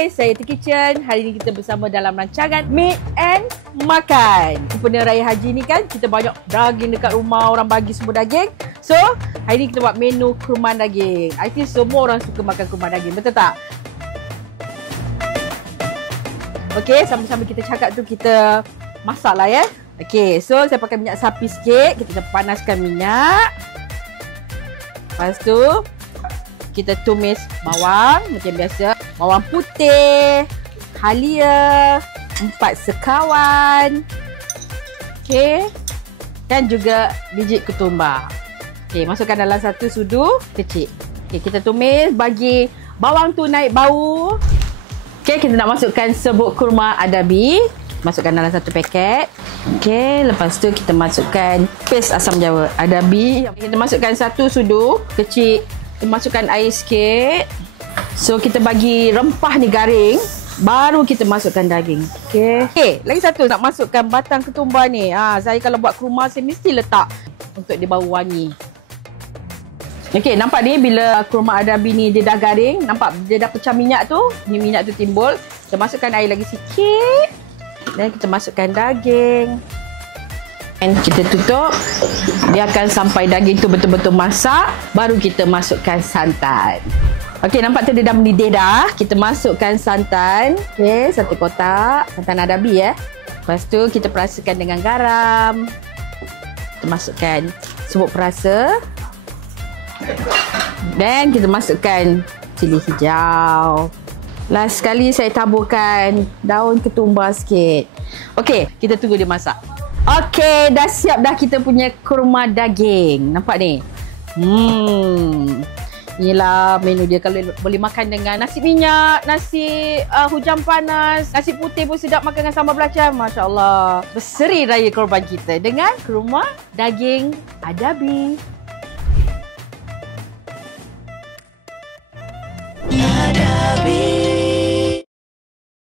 Hai, saya T Kitchen. Hari ini kita bersama dalam rancangan Meet and Makan. Sempena Raya Haji ni kan, kita banyak daging dekat rumah, orang bagi semua daging. So, hari ni kita buat menu kurma daging. I think semua orang suka makan kurma daging, betul tak? Okey, sambil-sambil kita cakap tu, kita masak lah ya. Okey, so saya pakai minyak sapi sikit. Kita panaskan minyak. Lepas tu, kita tumis bawang macam biasa. Bawang putih, halia, 4 sekawan. Okey. Dan juga biji ketumbar. Okey, masukkan dalam satu sudu kecil. Okey, kita tumis bagi bawang tu naik bau. Okey, kita nak masukkan serbuk kurma adabi. Masukkan dalam satu paket. Okey, lepas tu kita masukkan paste asam jawa adabi. Kita masukkan satu sudu kecil. Kita masukkan air sikit. So, kita bagi rempah ni garing. Baru kita masukkan daging. Okey, lagi satu nak masukkan batang ketumbar ni. Saya kalau buat kurma, saya mesti letak untuk dia bau wangi. Okey, nampak ni bila kurma adabi ni dia dah garing. Nampak dia dah pecah minyak tu. Ni minyak tu timbul. Kita masukkan air lagi sikit. Dan kita masukkan daging. Dan kita tutup. Biarkan sampai daging tu betul-betul masak. Baru kita masukkan santan. Okey, nampak tu dia dah mendidih dah. Kita masukkan santan. Okey, satu kotak. Santan adabi ya. Lepas tu kita perasakan dengan garam. Kita masukkan serbuk perasa. Dan kita masukkan cili hijau. Last sekali saya taburkan daun ketumbar sikit. Okey, kita tunggu dia masak. Okey, dah siap dah kita punya kurma daging. Nampak ni? Inilah menu dia. Kalau boleh makan dengan nasi minyak, nasi hujang panas, nasi putih pun sedap makan dengan sambal belacan. Masya Allah. Berseri raya korban kita dengan kurma daging adabi.